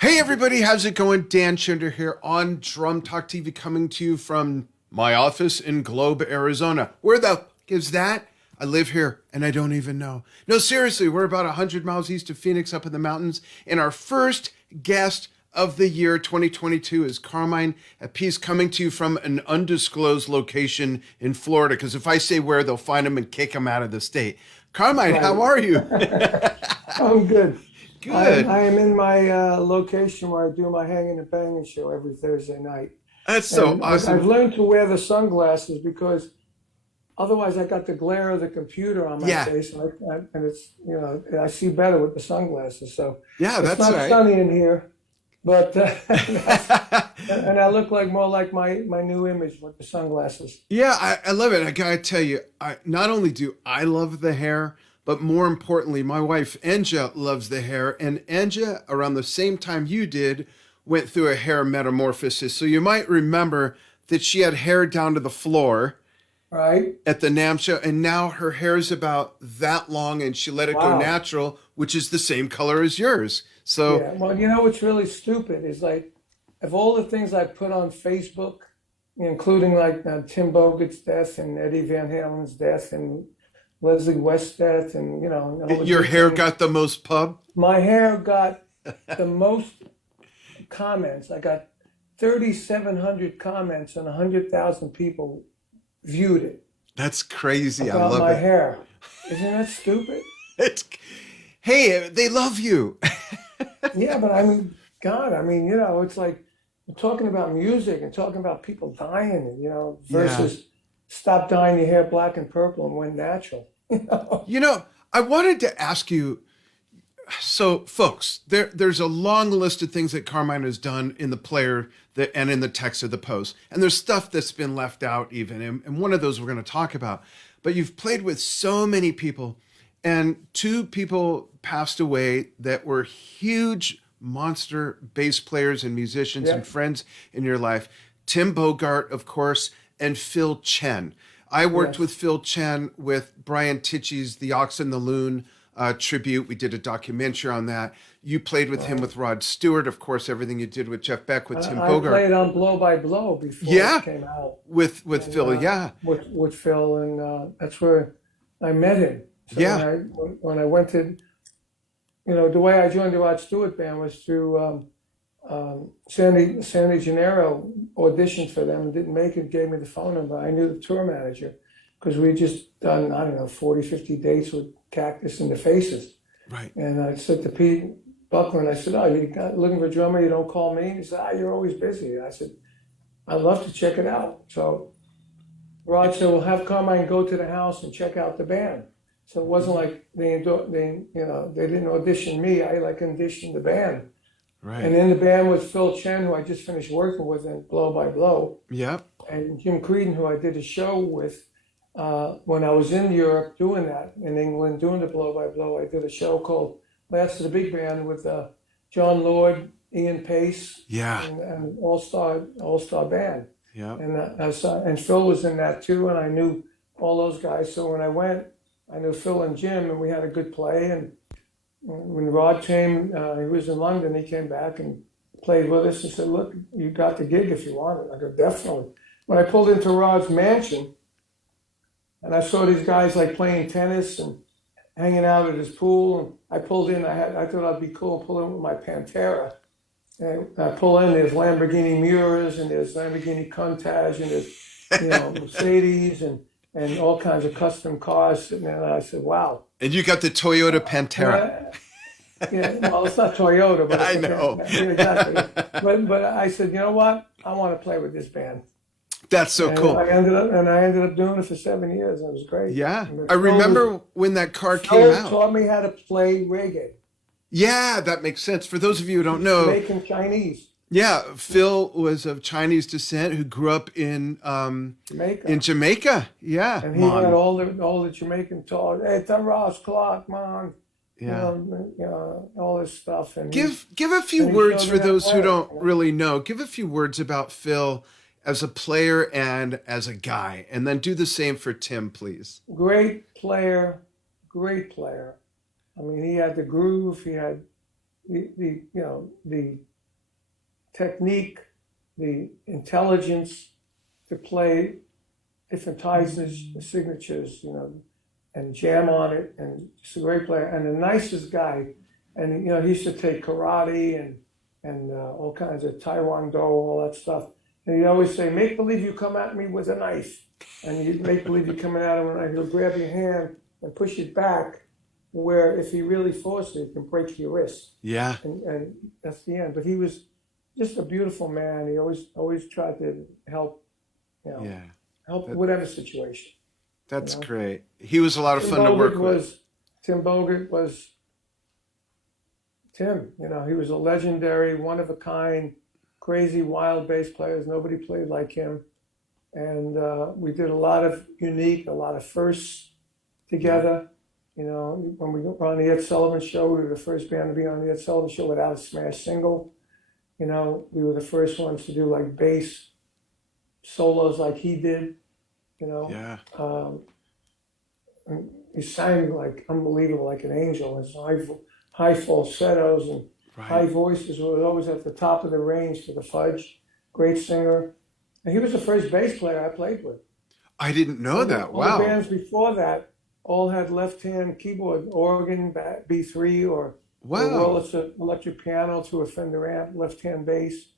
Hey everybody, how's it going? Dan Shinder here on Drum Talk TV, coming to you from my office in Globe, Arizona. Where the f- is that? I live here and I don't even know. No, seriously, we're about 100 miles east of Phoenix up in the mountains, and our first guest of the year 2022 is Carmine Appice, coming to you from an undisclosed location in Florida, because if I say where, they'll find him and kick him out of the state. Carmine, how Right. are you? I'm good. I am, Good. I am in my location where I do my hanging and banging show every Thursday night. That's so And I've awesome. learned to wear the sunglasses because otherwise I got the glare of the computer on my Yeah. face, and, and it's, I see better with the sunglasses. So Yeah, it's that's all not right. sunny in here, but and I look like more like my new image with the sunglasses. Yeah, I love it. I gotta tell you, I not only do I love the hair, but more importantly, my wife Enja loves the hair. And Enja, around the same time you did, went through a hair metamorphosis. So you might remember that she had hair down to the floor Right? at the NAM show, and now her hair is about that long, and she let it go Wow. natural, which is the same color as yours. So Yeah, well, you know what's really stupid is like, of all the things I put on Facebook, including like Tim Bogart's death and Eddie Van Halen's death and Leslie West's death and and all the your good hair things, got the most pub. my hair got the most comments. I got 3,700 comments and 100,000 people viewed it That's crazy. I about love my it. hair. Isn't that stupid? It's, hey, they love you. Yeah, but I mean, God, I mean, it's like we're talking about music and talking about people dying, and Yeah. versus stop dyeing your hair black and purple and went natural. You know? You know, I wanted to ask you, so folks, there's a long list of things that Carmine has done in the player that and in the text of the post. And there's stuff that's been left out even. And one of those we're going to talk about. But you've played with so many people, and two people passed away that were huge monster bass players and musicians Yeah, and friends in your life. Tim Bogart, of course, and Phil Chen. I worked with yes. Phil Chen with Brian Tichy's The Ox and the Loon tribute. We did a documentary on that. You played with him Right. with Rod Stewart, of course, everything you did with Jeff Beck, with Tim I Bogart. played on Blow by Blow before it Yeah, came out, with and Phil. Yeah, with Phil, and that's where I met him. So yeah, when I went to, the way I joined the Rod Stewart band was through Sandy Gennaro auditioned for them and didn't make it, gave me the phone number. I knew the tour manager because we had just done, I don't know, 40, 50 dates with Cactus and the Faces. right. And I said to Pete Buckland, I said, "Oh, you got looking for a drummer, you don't call me?" He said, "You're always busy." I said, "I'd love to check it out." So Rod said, "Well, have Carmine go to the house and check out the band." So it wasn't like they didn't audition me. I like auditioned the band. And Right. in the band was Phil Chen, who I just finished working with in Blow by Blow, Yep. and Jim Creedon, who I did a show with when I was in Europe doing that, in England, doing the Blow by Blow. I did a show called Last of the Big Band with John Lord, Ian Pace, Yeah. and all star band. Yep. And and Phil was in that too, and I knew all those guys. So when I went, I knew Phil and Jim, and we had a good play. And when Rod came, he was in London. He came back and played with us and said, "Look, you got the gig if you want it." I go, "Definitely." When I pulled into Rod's mansion and I saw these guys like playing tennis and hanging out at his pool, and I pulled in. I thought I'd be cool and pull in with my Pantera. And I pull in. There's Lamborghini Miuras and there's Lamborghini Countach and there's Mercedes and all kinds of custom cars sitting there. And I said, "Wow." And you got the Toyota And Pantera. yeah, well, it's not Toyota, but I it's know. yeah, exactly. But I said, "You know what? I want to play with this band." That's so And cool. I ended up doing it for 7 years. And it was great. Yeah. And I remember when that car came Phil out. taught me how to play reggae, Yeah, that makes sense. For those of you who don't know, Jamaican Chinese, yeah, Phil was of Chinese descent who grew up Jamaica. in Jamaica. Yeah, And he had Mon. all the Jamaican talk. Hey, the Ross Clark, man. Yeah. All this stuff. And Give a few he words showed me for how to those who play it. don't really know. Give a few words about Phil as a player and as a guy, and then do the same for Tim, please. Great player, great player. I mean, he had the groove. He had the technique, the intelligence to play different ties and signatures, and jam on it, and just a great player and the nicest guy. And he used to take karate and all kinds of Taekwondo, all that stuff. And he'd always say, "Make believe you come at me with a knife," and you'd make believe you're coming at him with a knife. He'll grab your hand and push it back, where if he really forced it, it can break your wrist. Yeah. And that's the end. But he was just a beautiful man. He always tried to help, help whatever situation. That's great. He was a lot of fun to work with. Tim Bogert was Tim. He was a legendary, one of a kind, crazy, wild bass player. Nobody played like him. And we did a lot of firsts together. When we were on the Ed Sullivan Show, we were the first band to be on the Ed Sullivan Show without a smash single. We were the first ones to do like bass solos like he did. And he sang like unbelievable, like an angel. His high falsettos and high voices were always at the top of the range for the Fudge. Great singer. And he was the first bass player I played with. I didn't know that. Wow. All the bands before that all had left-hand keyboard, organ, B3, or electric piano to a Fender amp, left-hand bass,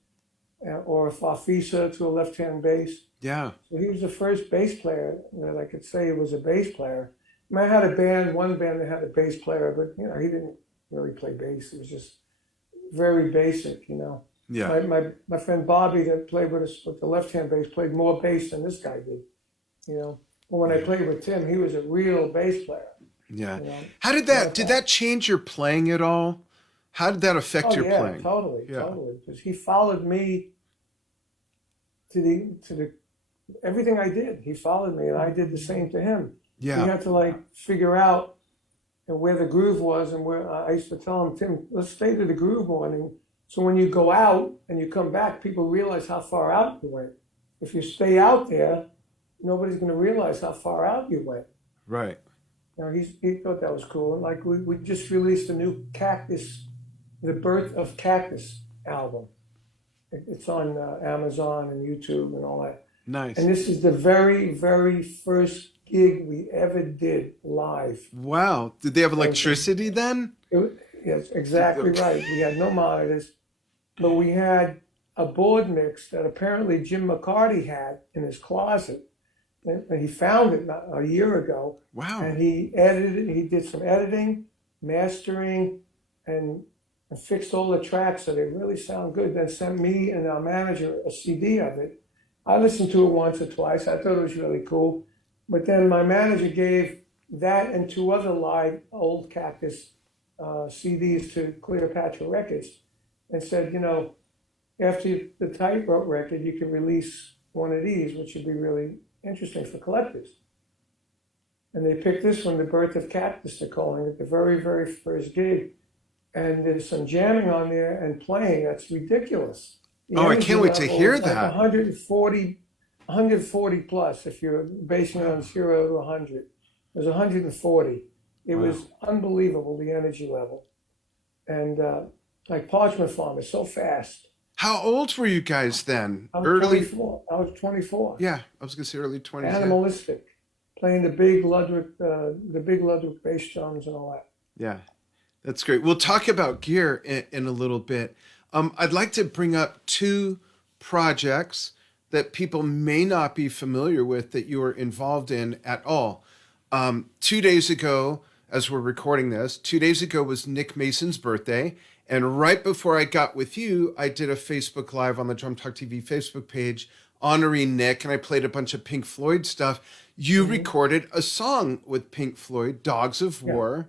or a Farfisa to a left-hand bass. Yeah. So he was the first bass player that I could say was a bass player. I had one band that had a bass player, but he didn't really play bass. It was just very basic, Yeah. My friend Bobby that played with us with the left-hand bass played more bass than this guy did, But when I played with Tim, he was a real bass player. Yeah. How did that change your playing at all? How did that affect your playing? Totally. Because he followed me to the everything I did. He followed me, and I did the same to him. Yeah. He had to figure out where the groove was, and where I used to tell him, "Tim, let's stay to the groove more." So when you go out and you come back, people realize how far out you went. If you stay out there, nobody's going to realize how far out you went. Right. He thought that was cool. And we just released a new Cactus, The Birth of Cactus album. It's on Amazon and YouTube and all that. Nice. And this is the very, very first gig we ever did live. Wow. Did they have electricity then? Yes, exactly right. We had no monitors, but we had a board mix that apparently Jim McCarty had in his closet. And he found it a year ago. Wow. And he edited it. He did some editing, mastering, and fixed all the tracks so they really sound good. Then sent me and our manager a CD of it. I listened to it once or twice. I thought it was really cool. But then my manager gave that and 2 other live old Cactus CDs to Cleopatra Records and said, after the Tightrope record, you can release one of these, which would be really interesting for collectors. And they picked this one, The Birth of Cactus, they're calling it, the very, very first gig. And there's some jamming on there and playing that's ridiculous. I can't wait to hear that. 140 plus if you're basing it on 0 to 100. It was 140. It was unbelievable, the energy level. And like Parchment Farm is so fast. How old were you guys then? I was 24. I was 24. Yeah, I was going to say early 20s. Animalistic. Playing the big Ludwig bass drums and all that. Yeah, that's great. We'll talk about gear in a little bit. I'd like to bring up 2 projects that people may not be familiar with that you were involved in at all. 2 days ago, as we're recording this, 2 days ago was Nick Mason's birthday. And right before I got with you, I did a Facebook Live on the Drum Talk TV Facebook page honoring Nick, and I played a bunch of Pink Floyd stuff. You recorded a song with Pink Floyd, Dogs of War.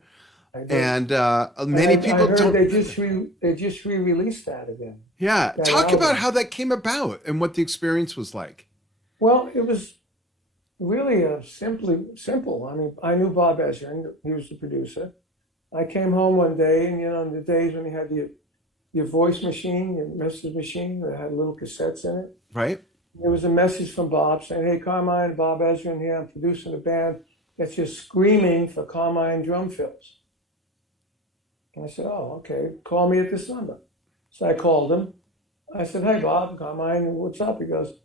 And many people don't. They just re-released that again. Yeah, talk about how that came about and what the experience was like. Well, it was really simple. I mean, I knew Bob Ezrin; he was the producer. I came home one day, and in the days when you had your voice machine, your message machine that had little cassettes in it. Right. There was a message from Bob saying, "Hey, Carmine, Bob Ezrin here. I'm producing a band that's just screaming for Carmine drum fills." And I said, oh, okay, call me at this number. So I called him. I said, hey, Bob, Carmine, what's up? He goes,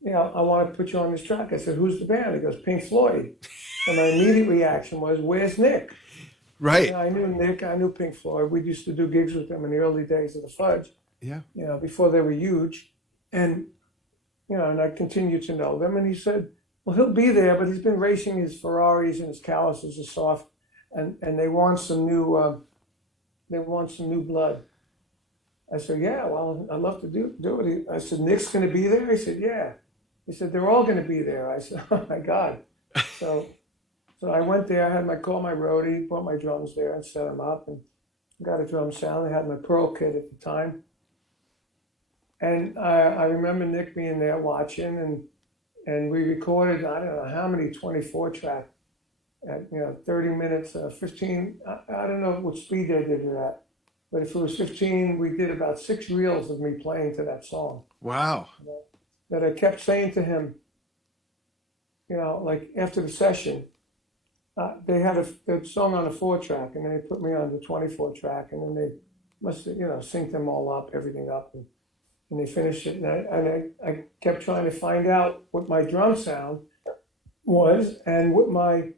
yeah, I want to put you on this track. I said, who's the band? He goes, Pink Floyd. And my immediate reaction was, where's Nick? Right. I knew Nick, I knew Pink Floyd. We used to do gigs with them in the early days of the Fudge, Yeah. before they were huge. And, and I continued to know them. And he said, well, he'll be there, but he's been racing his Ferraris and his Calluses are soft. And they want some new blood. I said, yeah, well, I'd love to do it. I said, Nick's going to be there? He said, yeah. He said, they're all going to be there. I said, oh my God. So I went there, I had call my roadie, brought my drums there and set them up and got a drum sound. I had my Pearl kit at the time. And I remember Nick being there watching and we recorded, I don't know how many 24 track at 30 minutes, 15, I don't know what speed they did it at, but if it was 15, we did about 6 reels of me playing to that song. Wow. That I kept saying to him, like after the session, they had a song on a 4 track and then they put me on the 24 track and then they must have, synced them all up, everything up. And they finished it, and I kept trying to find out what my drum sound was, and I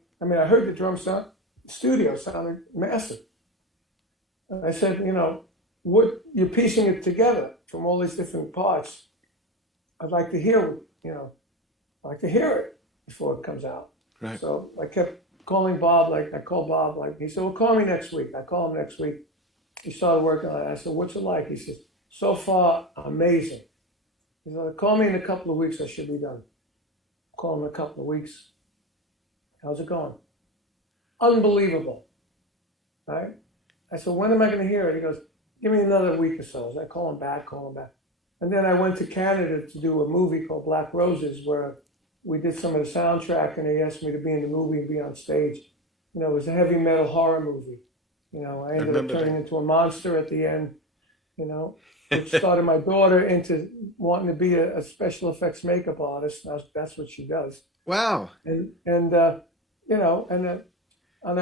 heard the drum sound, studio sounded massive. And I said, what you're piecing it together from all these different parts. I'd like to hear, I'd like to hear it before it comes out. Right. So I kept calling Bob, I called Bob, he said, well, call me next week. I call him next week. He started working on it. I said, what's it like? He says, so far, amazing. He said, call me in a couple of weeks, I should be done. Call him in a couple of weeks. How's it going? Unbelievable. Right? I said, when am I going to hear it? He goes, give me another week or so. So I call him back. And then I went to Canada to do a movie called Black Roses where we did some of the soundtrack and they asked me to be in the movie and be on stage. It was a heavy metal horror movie. I ended up turning into a monster at the end. Which started my daughter into wanting to be a special effects makeup artist. That's what she does. Wow. And I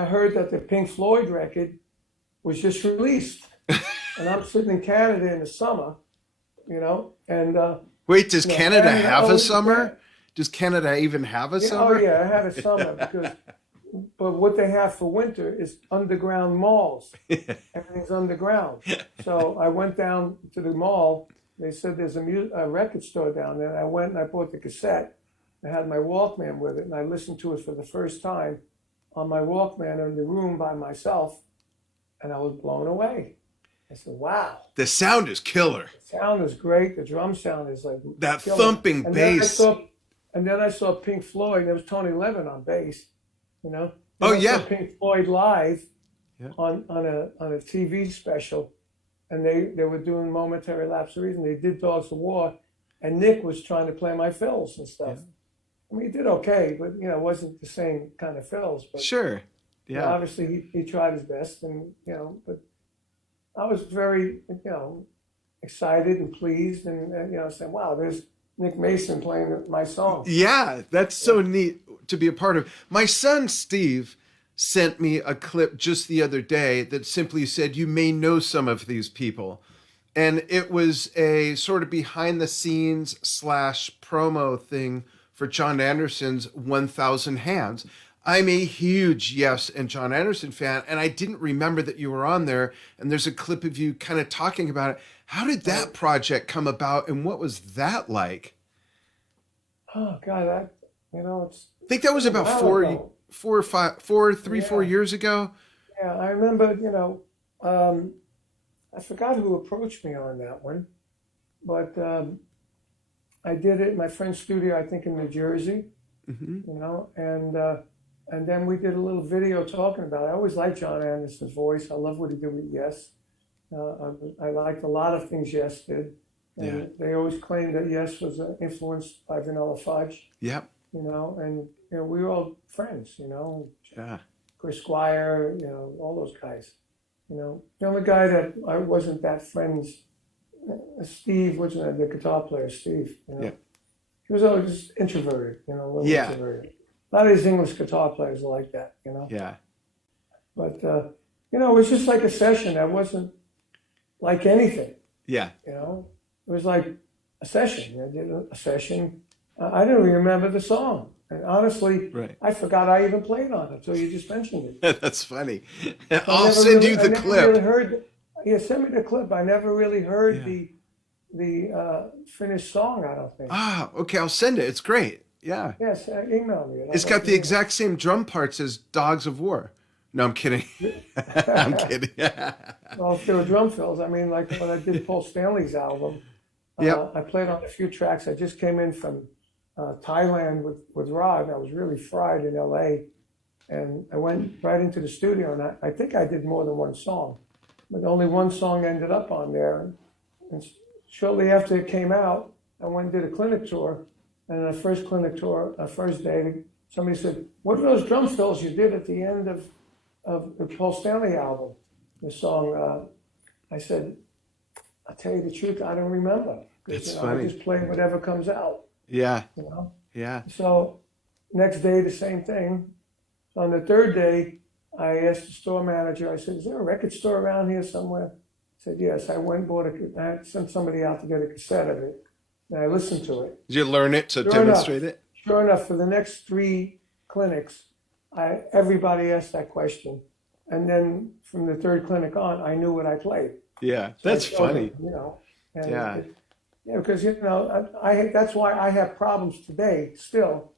heard that the Pink Floyd record was just released, and I'm sitting in Canada in the summer, and Wait, does Canada have a summer? Yeah. Does Canada even have a summer? Oh yeah, I had a summer but what they have for winter is underground malls. Everything's underground. So I went down to the mall. They said there's a record store down there. And I went and I bought the cassette. I had my Walkman with it, and I listened to it for the first time on my Walkman in the room by myself, and I was blown away. I said, wow. The sound is killer. The sound is great. The drum sound is like that killer. thumping bass. And then I saw Pink Floyd. There was Tony Levin on bass. Oh yeah, I saw Pink Floyd live yeah. on a TV special, and they were doing Momentary Lapse of Reason. They did Dogs of War, and Nick was trying to play my fills and stuff. Yeah. He did okay, but it wasn't the same kind of fills. But sure, yeah. Obviously, he tried his best, and but I was very excited and pleased, and saying, wow, there's Nick Mason playing my song. Yeah, that's so neat to be a part of. My son, Steve, sent me a clip just the other day that simply said, you may know some of these people. And it was a sort of behind the scenes / promo thing for Jon Anderson's 1,000 Hands. I'm a huge Yes and Jon Anderson fan, and I didn't remember that you were on there. And there's a clip of you kind of talking about it. How did that project come about, and what was that like? Oh God, it's. I think that was about 4 years ago. Yeah, I remember. I forgot who approached me on that one, but I did it in my friend's studio, I think in New Jersey. Mm-hmm. And then we did a little video talking about it. I always liked Jon Anderson's voice. I love what he did with Yes. I liked a lot of things Yes did. And they always claimed that Yes was influenced by Vanilla Fudge. Yep. And we were all friends, Yeah. Chris Squire, all those guys. The only guy that I wasn't that friends, Steve, wasn't the guitar player, Steve. Yeah. He was always just introverted, a little introverted. A lot of these English guitar players are like that, Yeah. But it was just like a session. That wasn't like anything, Yeah. It was like a session. I did a session. I don't even remember the song. And honestly, Right. I forgot I even played on it until you just mentioned it. That's funny. I I'll never send really, you I the never really clip. heard, yeah, send me the clip. I never really heard Yeah. the finished song, I don't think. Ah, okay. I'll send it. It's great. Yeah. Yes, email me. It's got the exact same drum parts as Dogs of War. No, I'm kidding. I'm kidding. Well, if there were drum fills, I mean, like when I did Paul Stanley's album, Yep. I played on a few tracks. I just came in from Thailand with Rod. I was really fried in LA. And I went right into the studio, and I think I did more than one song. But only one song ended up on there. And shortly after it came out, I went and did a clinic tour. And the first clinic tour, first day, somebody said, "What are those drum fills you did at the end of the Paul Stanley album?" The song, I said, "I'll tell you the truth, I don't remember. That's I funny. just play whatever comes out, Yeah. So next day, the same thing. So on the third day, I asked the store manager, I said, "Is there a record store around here somewhere?" He said, "Yes." I went and bought I sent somebody out to get a cassette of it. And I listened to it. Did you learn it to Sure demonstrate enough, it? Sure enough, for the next 3 clinics, everybody asked that question. And then from the third clinic on, I knew what I played. Yeah. So That's funny. them, and Yeah. because that's why I have problems today still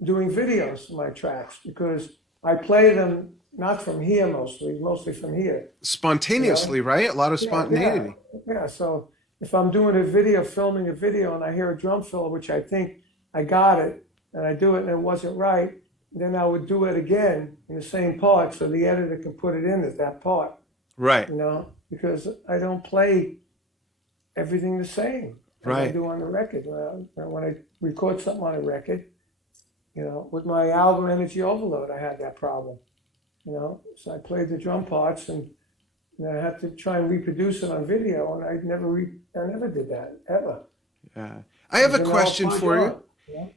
doing videos for my tracks, because I play them not from here mostly from here. Spontaneously, right? A lot of spontaneity. Yeah. So if I'm doing a video, filming a video, and I hear a drum fill, which I think I got it, and I do it and it wasn't right, then I would do it again in the same part so the editor can put it in as that part, Right. because I don't play everything the same as I Right. do on the record. When I record something on a record, with my album Energy Overload, I had that problem, So I played the drum parts and I had to try and reproduce it on video, and I never did that, ever. Yeah. I have a Vanilla question Fudge for you. on,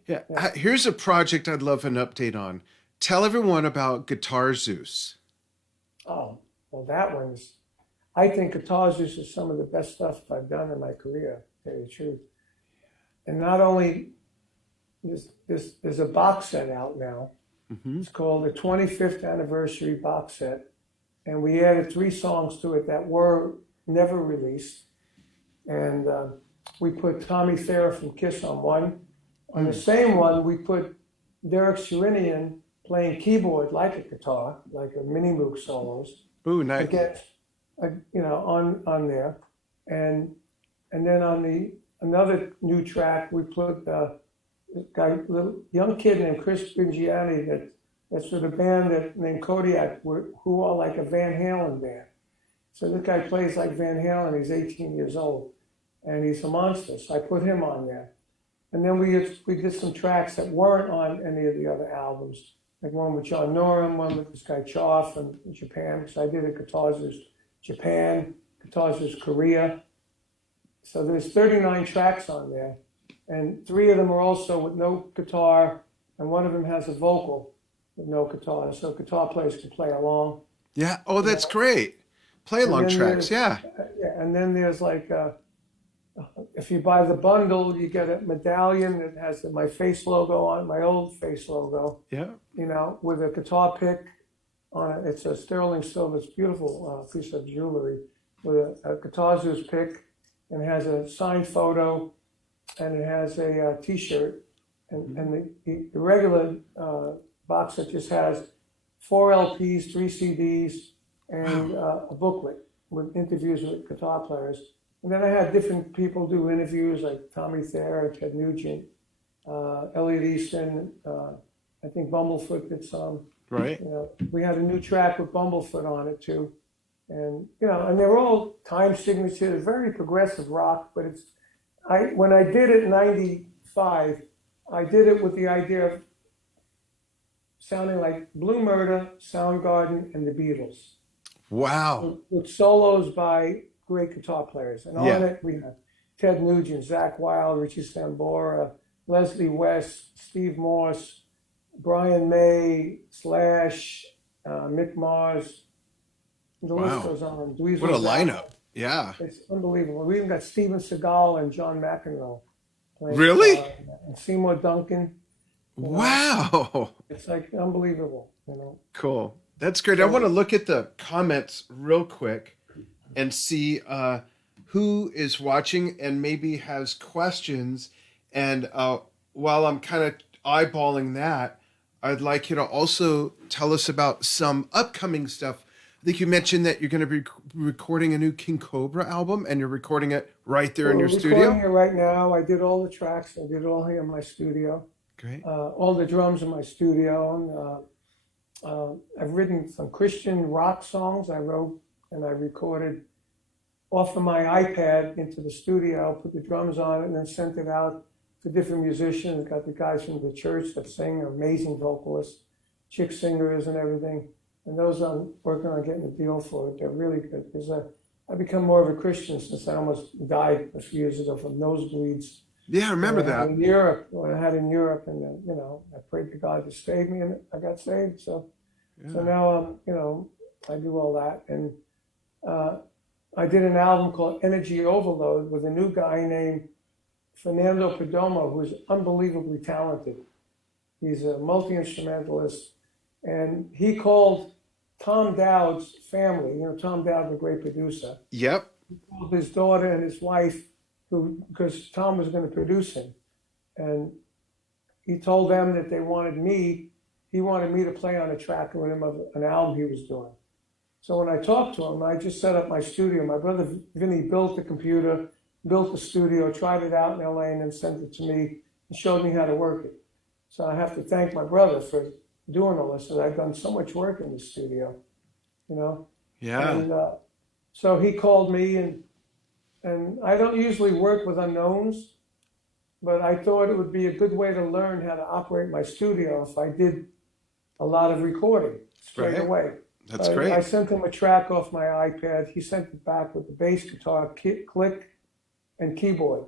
Yeah. Here's a project I'd love an update on. Tell everyone about Guitar Zeus. Oh, well, I think Guitar Zeus is some of the best stuff I've done in my career, to tell you the truth. And not only, there's a box set out now. Mm-hmm. It's called the 25th Anniversary Box Set. And we added 3 songs to it that were never released. And we put Tommy Thayer from Kiss on one. On the same one, we put Derek Sherinian playing keyboard like a guitar, like a mini Moog solos. Ooh, nice. Again, on there. And then on another new track, we put little young kid named Chris Bingiani that's with a band named Kodiak, who are like a Van Halen band. So this guy plays like Van Halen. He's 18 years old, and he's a monster. So I put him on there. And then we did some tracks that weren't on any of the other albums, like one with John Norum, one with this guy Choff from Japan. So I did a Guitar Zeus Japan, Guitar Zeus Korea. So there's 39 tracks on there, and 3 of them are also with no guitar, and one of them has a vocal with no guitar, so guitar players can play along. Yeah. Oh, that's great. Play along tracks. Yeah. And then there's like, if you buy the bundle, you get a medallion that has my face logo on it, my old face logo. Yeah. With a guitar pick on it. It's a sterling silver. It's a beautiful piece of jewelry with a Guitar Zeus pick, and it has a signed photo, and it has a T-shirt, and the regular box set just has 4 LPs, 3 CDs, and a booklet with interviews with guitar players. And then I had different people do interviews, like Tommy Thayer, Ted Nugent, Elliot Easton. I think Bumblefoot did some. Right. We had a new track with Bumblefoot on it too, and and they're all time signatures, very progressive rock. But when I did it in '95, I did it with the idea of sounding like Blue Murder, Soundgarden, and the Beatles. Wow. With solos by great guitar players. And on it, we have Ted Nugent, Zakk Wylde, Richie Sambora, Leslie West, Steve Morse, Brian May, Slash, Mick Mars, The list Wow. goes on. What a Dweezil Brown. lineup. Yeah. It's unbelievable. We even got Steven Seagal and John McEnroe playing Really? guitar, and Seymour Duncan. You know, Wow. it's like unbelievable. You know. Cool. That's great. I want to So look at the comments real quick and see who is watching and maybe has questions. And while I'm kind of eyeballing that, I'd like you to also tell us about some upcoming stuff. I think you mentioned that you're going to be recording a new King Cobra album, and you're recording it right there in we're your recording studio. it right now. I did all the tracks. I did it all here in my studio. Great. All the drums in my studio. And I've written some Christian rock songs I wrote and I recorded off of my iPad into the studio, put the drums on it, and then sent it out to different musicians. Got the guys from the church that sing, amazing vocalists, chick singers and everything. And those I'm working on getting a deal for. They're really good because I've become more of a Christian since I almost died a few years ago from nosebleeds. Yeah, I remember that. When I had in Europe, and I prayed to God to save me, and I got saved. So now I do all that, and I did an album called Energy Overload with a new guy named Fernando Perdomo, who's unbelievably talented. He's a multi-instrumentalist, and he called Tom Dowd's family. Tom Dowd, the great producer. Yep. He called his daughter and his wife, because Tom was going to produce him, and he told them that he wanted me to play on a track with him of an album he was doing. So when I talked to him, I just set up my studio. My brother Vinny built the computer, built the studio, tried it out in LA, and then sent it to me and showed me how to work it. So I have to thank my brother for doing all this, because I've done so much work in the studio, you know. Yeah. And so he called me, and I don't usually work with unknowns, but I thought it would be a good way to learn how to operate my studio if I did a lot of recording straight Right. away. That's I great. sent him a track off my iPad. He sent it back with the bass guitar, click, and keyboard.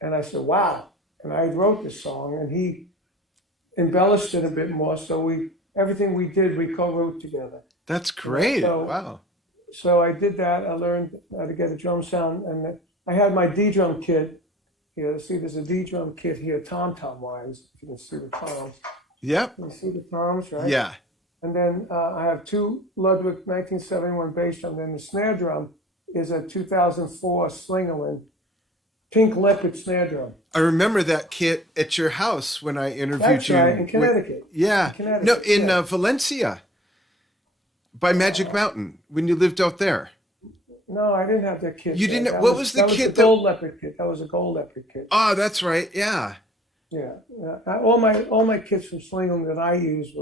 And I said, wow. And I wrote this song, and he embellished it a bit more. So everything we did, we co-wrote together. That's great. So, Wow. so I did that. I learned how to get a drum sound. And I had my D-drum kit here. See, there's a D-drum kit here, tom-tom wise. If you can see the toms. Yep. You see the toms, right? Yeah. And then I have two Ludwig 1971 bass drums. And the snare drum is a 2004 Slingerland Pink Leopard snare drum. I remember that kit at your house when I interviewed That's you. right, in Connecticut. Yeah. In Connecticut, No, in yeah. Valencia by Magic Mountain when you lived out there. No, I didn't have that kit. You there. didn't. That What was the that kit was the gold leopard kit. That was a gold leopard kit. Oh, that's right. Yeah. Yeah. All my kits from Slingerland that I used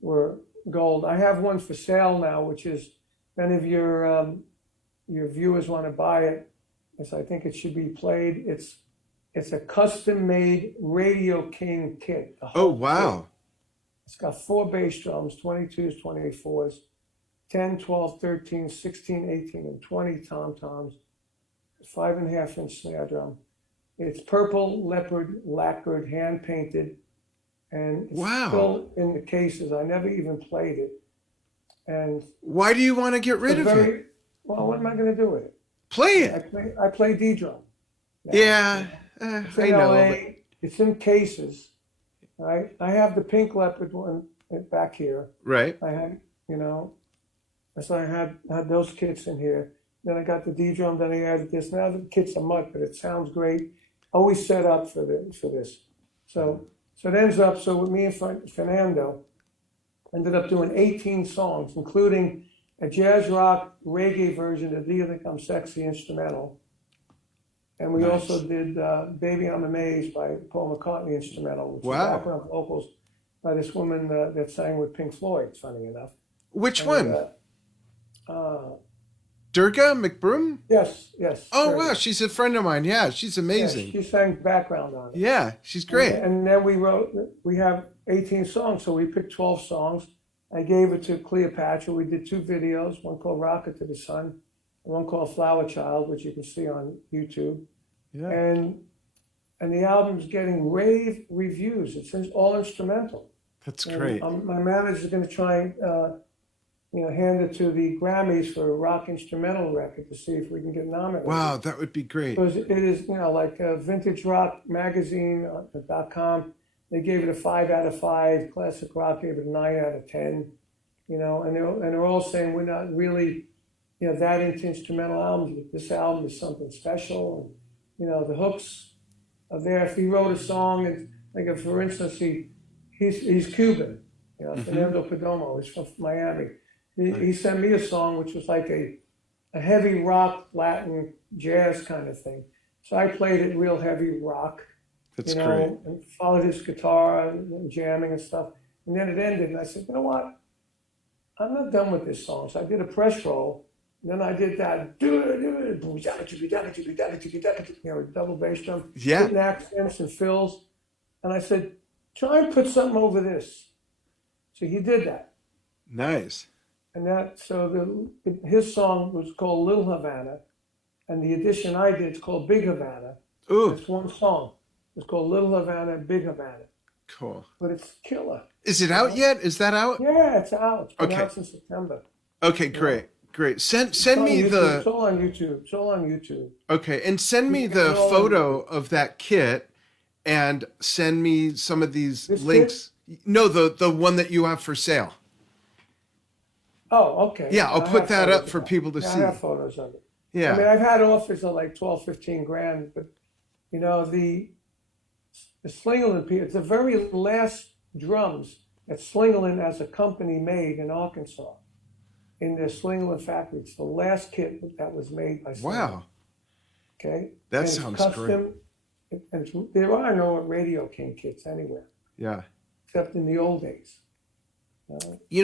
were gold. I have one for sale now, which is, if any of your viewers want to buy it, yes, I think it should be played. It's a custom made Radio King kit. The Oh, whole wow. kit. It's got 4 bass drums, 22s, 24s, 10, 12, 13, 16, 18, and 20 tom-toms, 5.5-inch snare drum. It's purple leopard lacquered, hand painted, and it's Wow. still in the cases. I never even played it. And Why do you want to get rid of it? well, what am I going to do with it? Play I it. play D-drum. Yeah. It's I in know. LA. But It's in cases. I have the pink leopard one back here. right. I had, so I had those kits in here. Then I got the D drum. Then I added this. Now the kit's a mutt, but it sounds great. Always set up for this. So it ends up. So with me and Fernando, ended up doing 18 songs, including a jazz rock reggae version of "Do You Think I'm Sexy" instrumental. And we Nice. also did Baby I'm Amazed by Paul McCartney instrumental, which Wow. was background vocals by this woman that sang with Pink Floyd, funny enough. Which And, one? Durga McBroom? Yes. Oh, very wow. good. She's a friend of mine. Yeah. She's Yeah, amazing. she sang background on it. Yeah. She's great. And then we have 18 songs, so we picked 12 songs. I gave it to Cleopatra. We did 2 videos, one called Rocket to the Sun, and one called Flower Child, which you can see on YouTube. Yeah. And the album's getting rave reviews. It's all instrumental. That's And, great. my manager's going to try and hand it to the Grammys for a rock instrumental record to see if we can get nominated. Wow, that would be great. Because it is, like Vintage Rock Magazine.com, they gave it a 5 out of 5. Classic Rock gave it a 9 out of 10. And they're all saying we're not really, that into instrumental albums, but this album is something special. And, the hooks are there. If he wrote a song, and like for instance, he's Cuban, Fernando Perdomo. He's from Miami. He sent me a song which was like a heavy rock, Latin, jazz kind of thing. So I played it real heavy rock, That's great. and followed his guitar and jamming and stuff. And then it ended, and I said, you know what? I'm not done with this song. So I did a press roll. And then I did that, double bass drum, hitting accents and fills. And I said, try and put something over this. So he did that. Nice. And his song was called Little Havana, and the edition I did is called Big Havana. Ooh. It's one song. It's called Little Havana, Big Havana. Cool. But it's killer. Is it out yet? Is that out? Yeah, it's out. It's been out since September. Okay, great. Great. Send me the... It's all on YouTube. It's all on YouTube. Okay, and send me the photo of that kit, and send me some of these links. No, the one that you have for sale. Oh, okay. Yeah, I'll put that up for people to see. I have photos of it. Yeah. I mean, I've had offers of like 12, 15 grand, but, the Slingerland, it's the very last drums that Slingerland as a company made in Arkansas, in their Slingerland factory. It's the last kit that was made by Slingerland. Wow. Okay? That sounds custom, great. And there are no Radio King kits anywhere. Yeah. Except in the old days.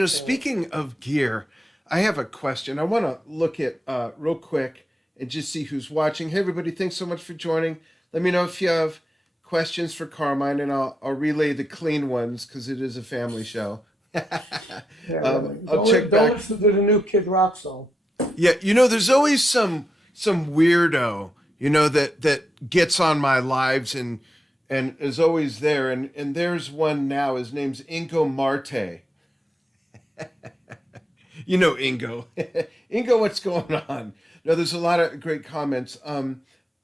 Speaking of gear, I have a question. I want to look at real quick and just see who's watching. Hey, everybody, thanks so much for joining. Let me know if you have questions for Carmine, and I'll relay the clean ones because it is a family show. I'll check back. Don't listen to the new Kid Rock song. Yeah, there's always some weirdo, that gets on my lives and is always there. And there's one now. His name's Ingo Marte. Ingo. Ingo, what's going on? No, there's a lot of great comments.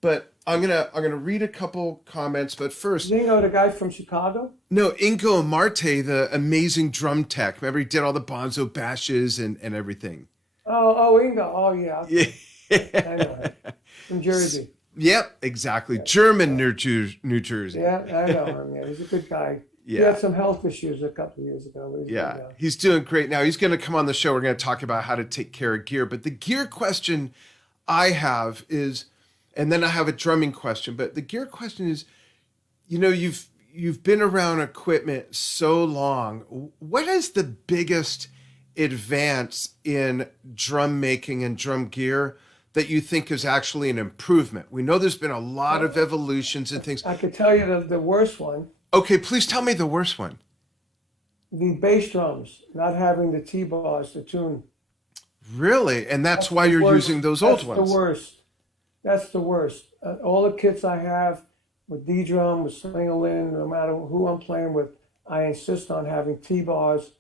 But I'm gonna read a couple comments. But first, Ingo, the guy from Chicago? No, Ingo Marte, the amazing drum tech. Remember, he did all the Bonzo bashes and everything. Oh, Ingo. Oh, yeah. Yeah. I know him. From Jersey. Yep, exactly. Yeah. German New Jersey. Yeah, I know him. Yeah, he's a good guy. Yeah. He had some health issues a couple of years ago. He's doing great now. He's going to come on the show. We're going to talk about how to take care of gear. But the gear question I have is, and then I have a drumming question. But the gear question is, you've been around equipment so long. What is the biggest advance in drum making and drum gear that you think is actually an improvement? We know there's been a lot of evolutions and things. I could tell you the worst one. Okay, please tell me the worst one. The bass drums, not having the T-bars to tune. Really? And that's why you're using those old ones? That's the worst. That's the worst. All the kits I have with D-drum, with Slingerland, no matter who I'm playing with, I insist on having T-bars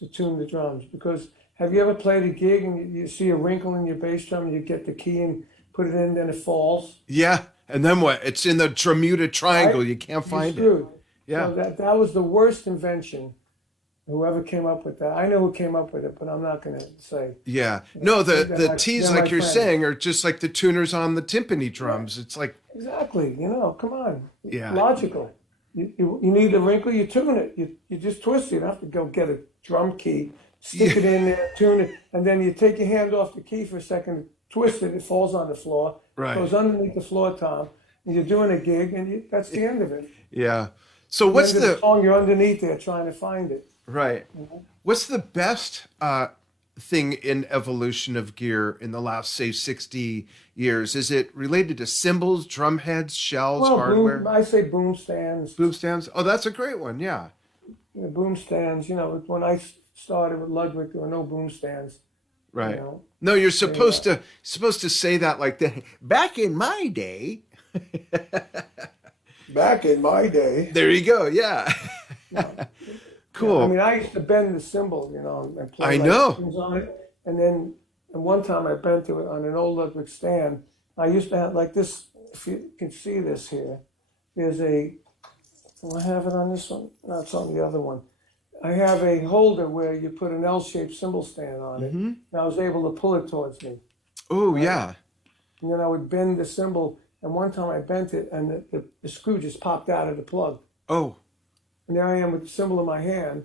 to tune the drums. Because have you ever played a gig and you see a wrinkle in your bass drum and you get the key and put it in, then it falls? Yeah, and then what? It's in the Bermuda Triangle. Right? You can't find it. Yeah. So that was the worst invention. Whoever came up with that. I know who came up with it, but I'm not going to say. Yeah. No, the T's, like you're saying, are just like the tuners on the timpani drums. It's like... Exactly. Come on. Yeah. Logical. You need a wrinkle, you tune it. You just twist it. You don't have to go get a drum key, stick it in there, tune it, and then you take your hand off the key for a second, twist it, it falls on the floor. Right. It goes underneath the floor tom, and you're doing a gig, and that's the end of it. Yeah. So what's the song? You're underneath there trying to find it. Right. Mm-hmm. What's the best thing in evolution of gear in the last, say, 60 years? Is it related to cymbals, drum heads, shells, hardware? I say boom stands. Boom stands? Oh, that's a great one, yeah. Boom stands. When I started with Ludwig, there were no boom stands. Right. No, you're supposed to say that like that. Back in my day. Back in my day. There you go, yeah. I Cool. mean, I used to bend the cymbal, and play I like know. things on it. And one time I bent it on an old Ludwig stand. I used to have like this, if you can see this here, there's do I have it on this one? No, it's on the other one. I have a holder where you put an L-shaped cymbal stand on it. Mm-hmm. And I was able to pull it towards me. Oh, Right? yeah. And then I would bend the cymbal. And one time I bent it and the screw just popped out of the plug. Oh, And there I am with the cymbal in my hand.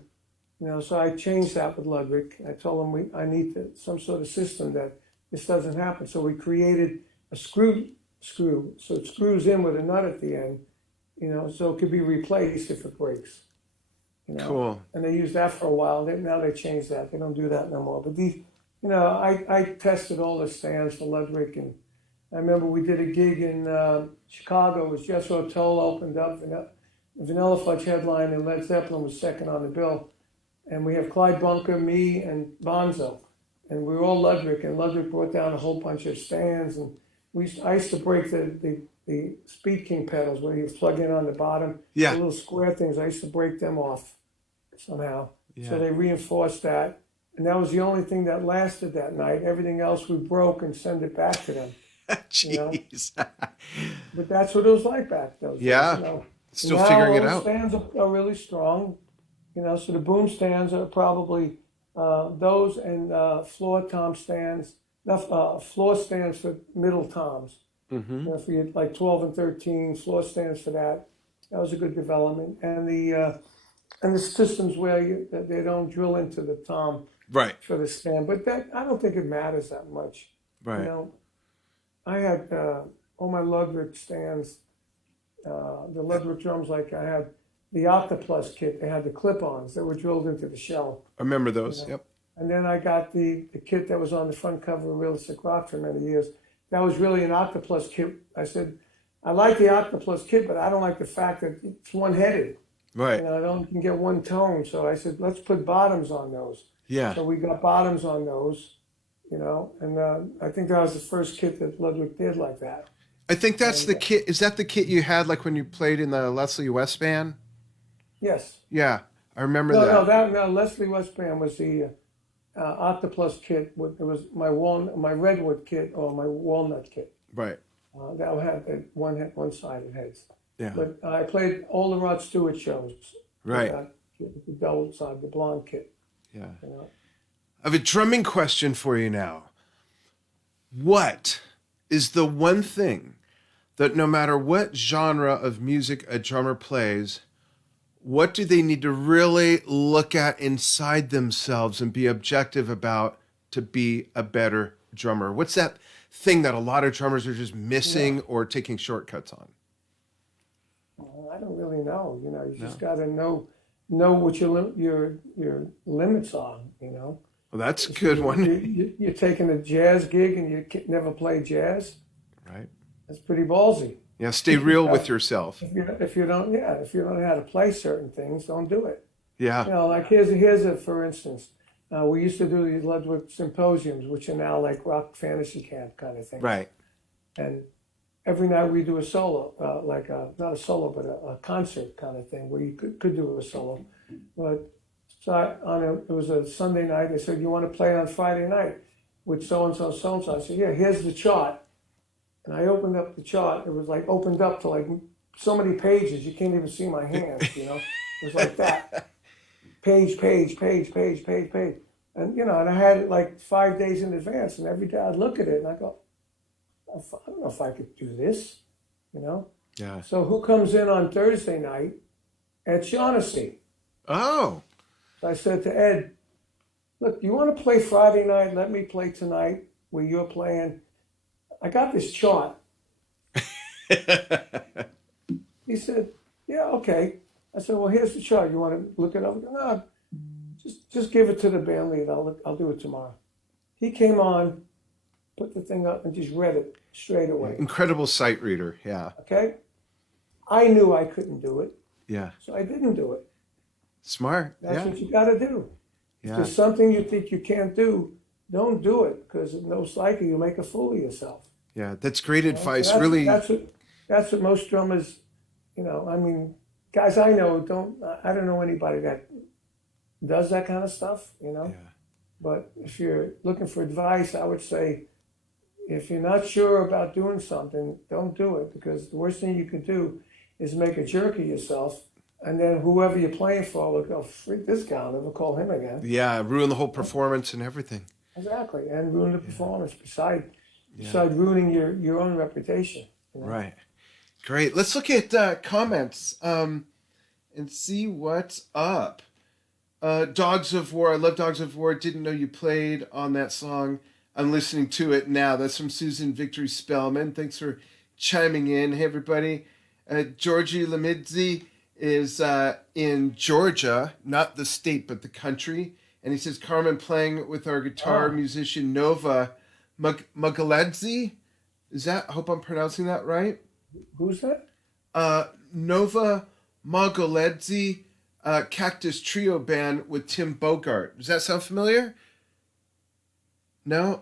So I changed that with Ludwig. I told him I need some sort of system that this doesn't happen. So we created a screw, so it screws in with a nut at the end, so it could be replaced if it breaks. cool. And they used that for a while. Now they changed that. They don't do that no more. But I tested all the stands for Ludwig, and I remember we did a gig in Chicago. It was Jethro Tull opened up, and Vanilla Fudge headline, and Led Zeppelin was second on the bill. And we have Clyde Bunker, me, and Bonzo, and we were all Ludwig. And Ludwig brought down a whole bunch of stands, and I used to break the Speed King pedals where you plug in on the bottom, Yeah. the little square things. I used to break them off somehow. Yeah. So they reinforced that, and that was the only thing that lasted that night. Everything else we broke and send it back to them. Jeez. But that's what it was like back those Yeah. days. Still Now figuring it all the out. stands are really strong. So the boom stands are probably those and floor tom stands, floor stands for middle toms. Mm-hmm. For you like 12 and 13, floor stands for that. That was a good development. And the systems where they don't drill into the tom Right. for the stand, but that I don't think it matters that much. Right. I had all my Ludwig stands, the Ludwig drums, like I had the Octoplus kit. They had the clip-ons that were drilled into the shell. I remember those. Yep. And then I got the kit that was on the front cover of Realistic Rock for many years. That was really an Octoplus kit. I said, I like the Octoplus kit, but I don't like the fact that it's one-headed. Right. I don't can get one tone. So I said, let's put bottoms on those. Yeah. So we got bottoms on those, and I think that was the first kit that Ludwig did like that. I think that's the kit. Is that the kit you had like when you played in the Leslie West band? Yes. Yeah, I remember that. No, Leslie West band was the Octoplus kit. It was my redwood kit or my walnut kit. Right. That had the one-sided heads. Yeah. But I played all the Rod Stewart shows. Right. The double side, the blonde kit. Yeah. I have a drumming question for you now. What is the one thing that no matter what genre of music a drummer plays, what do they need to really look at inside themselves and be objective about to be a better drummer? What's that thing that a lot of drummers are just missing or taking shortcuts on? I don't really know. You just got to know what your limits are. Well, that's a good one. You're taking a jazz gig and you never play jazz. Right. That's pretty ballsy. Yeah, stay real with yourself. If you don't know how to play certain things, don't do it. Yeah. Like here's a for instance. We used to do these Ludwig symposiums, which are now like rock fantasy camp kind of thing. Right. And every night we do a solo, not a solo, but a concert kind of thing where you could do a solo. But it was a Sunday night. They said, "You want to play on Friday night with so and so, so and so?" I said, "Yeah, here's the chart." And I opened up the chart. It was like opened up to like so many pages you can't even see my hands. It was like that. Page. And and I had it like 5 days in advance. And every day I'd look at it and I go, I don't know if I could do this. Yeah. So who comes in on Thursday night? Ed Shaughnessy. Oh. So I said to Ed, "Look, you want to play Friday night? Let me play tonight where you're playing. I got this chart." He said, "Yeah, okay." I said, "Well, here's the chart. You want to look it up?" "No, just give it to the band lead. I'll do it tomorrow." He came on, put the thing up, and just read it straight away. Incredible sight reader. Yeah. Okay? I knew I couldn't do it, Yeah. so I didn't do it. Smart. That's what you got to do. If Yeah. there's something you think you can't do, don't do it, because most likely you'll make a fool of yourself. Yeah. That's great advice. That's, Really. That's what most drummers, guys I know I don't know anybody that does that kind of stuff, Yeah. But if you're looking for advice, I would say if you're not sure about doing something, don't do it because the worst thing you can do is make a jerk of yourself. And then whoever you're playing for will go, freak this guy, I'll never call him again. Yeah, ruin the whole performance and everything. Exactly. And ruin the Yeah. performance Yeah. beside ruining your own reputation. Right. Great. Let's look at comments and see what's up. Dogs of War. I love Dogs of War. Didn't know you played on that song. I'm listening to it now. That's from Susan Victory Spellman. Thanks for chiming in. Hey, everybody. Georgie Lamidzi is in Georgia, not the state, but the country. And he says, Carmen playing with our guitar musician Nova Mugaledzi. Is that, I hope I'm pronouncing that right? Who's that? Nova Mugaledzi Cactus Trio Band with Tim Bogart. Does that sound familiar? No?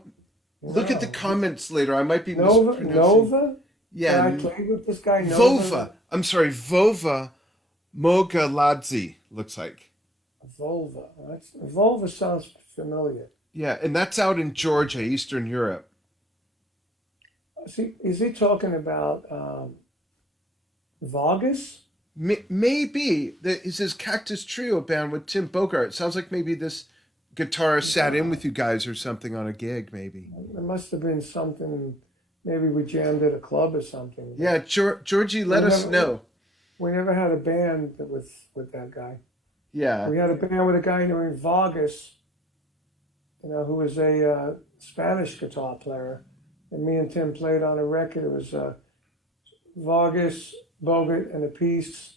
Look at the comments later. I might be mispronouncing. Nova? Yeah. I played with this guy, Nova. Vova. I'm sorry, Vova Mogaladze, looks like. Volva. Volva sounds familiar. Yeah, and that's out in Georgia, Eastern Europe. Is he talking about Vargas? Maybe. He says Cactus Trio Band with Tim Bogart. Sounds like maybe this guitarist sat in with you guys or something on a gig, maybe. There must have been something. Maybe we jammed at a club or something. Yeah, Georgie, let us know. We never had a band with that guy. Yeah. We had a band with a guy named Vargas, who was a Spanish guitar player. And me and Tim played on a record. It was Vargas, Bogart, and Appice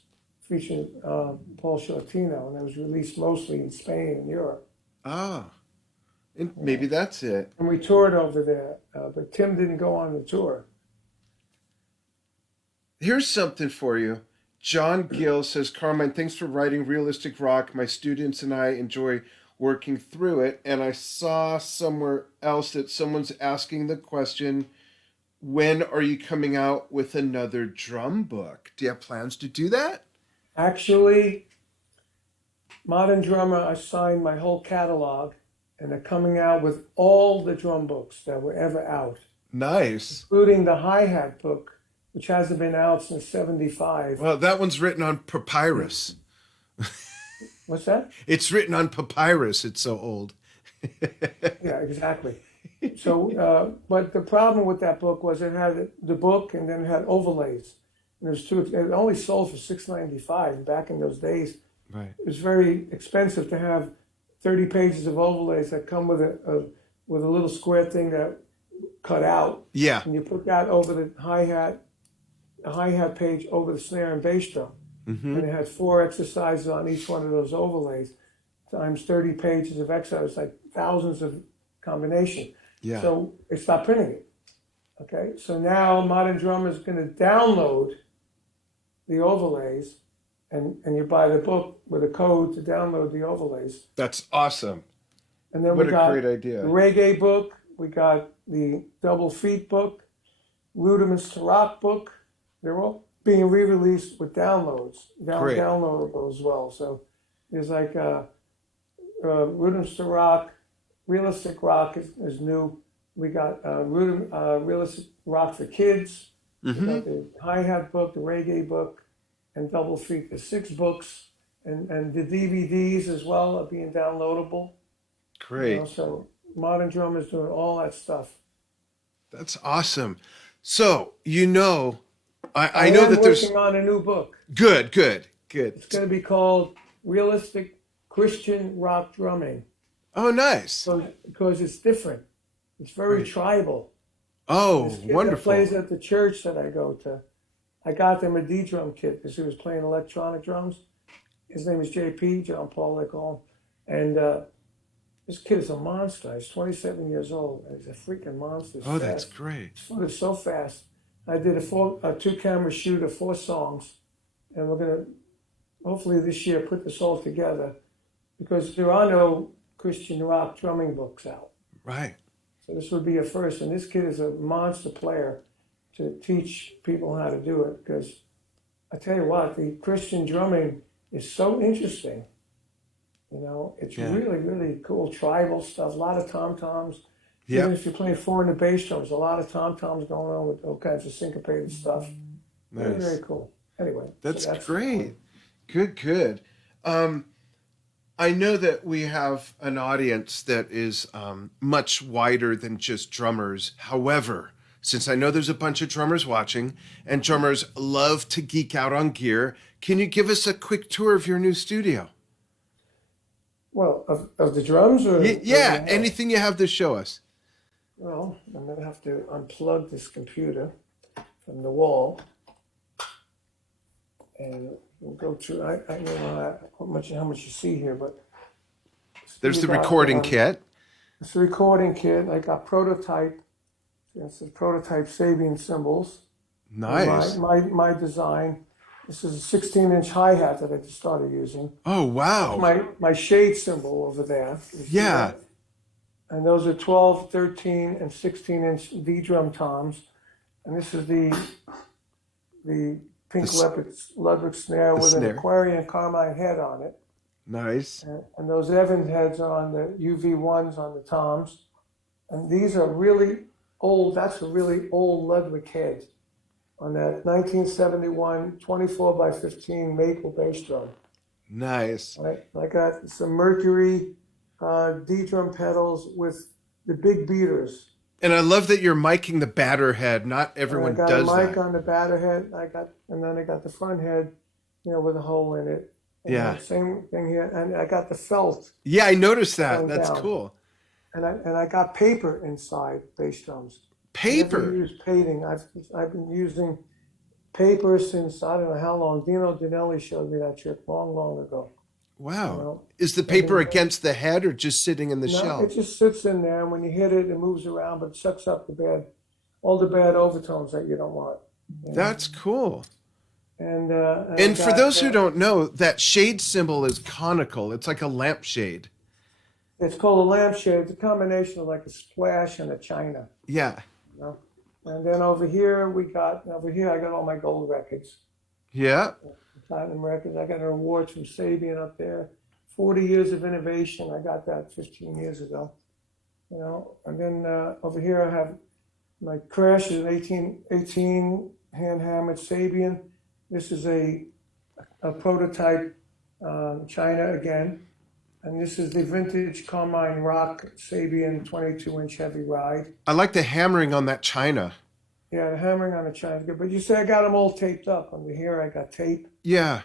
featuring Paul Shortino. And it was released mostly in Spain and Europe. Ah. And maybe that's it. And we toured over there, but Tim didn't go on the tour. Here's something for you. John Gill says, Carmine, thanks for writing Realistic Rock. My students and I enjoy working through it. And I saw somewhere else that someone's asking the question, when are you coming out with another drum book? Do you have plans to do that? Actually, Modern Drummer, I signed my whole catalog, and they're coming out with all the drum books that were ever out. Nice. Including the hi-hat book, which hasn't been out since 75. Well, that one's written on papyrus. What's that? It's written on papyrus. It's so old. Yeah, exactly. So, but the problem with that book was it had the book and then it had overlays. And it was it only sold for $6.95 back in those days. Right. It was very expensive to have 30 pages of overlays that come with a little square thing that cut out. Yeah. And you put that over the hi-hat page over the snare and bass drum. Mm-hmm. And it had 4 exercises on each one of those overlays, times 30 pages of exercises, like thousands of combination. Yeah. So they stopped printing it. Okay, so now Modern Drummer is going to download the overlays, and you buy the book with a code to download the overlays. That's awesome. And then what we a got great idea. The reggae book, we got the Double Feet book, Rudiments to Rock book. They're all being re-released with downloads, downloadable as well. So there's like Rudiments to Rock, Realistic Rock is new. We got Realistic Rock for Kids. Mm-hmm. We got the hi-hat book, the reggae book, and Double Feet. There's 6 books, and the DVDs as well are being downloadable. Great. So Modern Drummer is doing all that stuff. That's awesome. So, I know that there's... working on a new book. Good. It's going to be called Realistic Christian Rock Drumming. Oh, nice. Because it's different. It's very tribal. Oh, this kid wonderful. That plays at the church that I go to. I got them a D-drum kit because he was playing electronic drums. His name is JP, John Paul, they call him. And this kid is a monster. He's 27 years old. He's a freaking monster. He's fast. That's great. His foot is so fast. I did a 2-camera shoot of 4 songs. And we're going to, hopefully this year, put this all together. Because there are no Christian rock drumming books out. Right. So this would be a first. And this kid is a monster player to teach people how to do it. Because I tell you what, the Christian drumming is so interesting. It's Yeah. really, really cool. Tribal stuff, a lot of tom-toms. Even Yep. if you're playing four in the bass drums, a lot of tom-toms going on with all kinds of syncopated stuff. Very, very Nice. cool. Anyway, so That's that's great. Good, good. I know that we have an audience that is much wider than just drummers. However, since I know there's a bunch of drummers watching and drummers love to geek out on gear, can you give us a quick tour of your new studio? well, of the drums or Yeah, anything you have to show us. well, I'm gonna have to unplug this computer from the wall, and we'll go through. I don't know how much you see here, but There's the we got, recording kit. it's a recording kit. I got prototype. This is prototype Sabian cymbals. Nice. My design. This is a 16-inch hi-hat that I just started using. Oh, wow. My shade cymbal over there. You see Yeah. that? And those are 12, 13, and 16-inch V-drum toms. And this is the pink leopard snare with an snare. Aquarian Carmine head on it. Nice. And those Evans heads are on the UV1s on the toms. And these are really old. That's a really old Ludwig head on that 1971 24 by 15 maple bass drum. Nice. I got some Mercury D drum pedals with the big beaters. And I love that you're miking the batter head. Not everyone And I got does a mic that. on the batter head. And then I got the front head, with a hole in it. And Yeah. Same thing here. And I got the felt. Yeah, I noticed that. Going That's down. cool. And I got paper inside bass drums. I never Paper. use painting. I've been using paper since I don't know how long. Dino Dinelli showed me that trick long, long ago. Wow. Is the paper against the head or just sitting in the No, shell? it just sits in there, and when you hit it, it moves around, but it sucks up all the bad overtones that you don't want. That's cool. And And for those who don't know, that shade symbol is conical. It's like a lampshade. it's called a lampshade. It's a combination of like a splash and a china. Yeah. And then over here I got all my gold records, Yeah. platinum records. I got an award from Sabian up there. 40 years of innovation. I got that 15 years ago. And then over here I have my Crash is an 18 hand hammered Sabian. This is a prototype China again. And this is the vintage Carmine Rock Sabian 22-inch heavy ride. I like the hammering on that china. Yeah, the hammering on the China is good. But you say I got them all taped up. Under here I got tape, Yeah.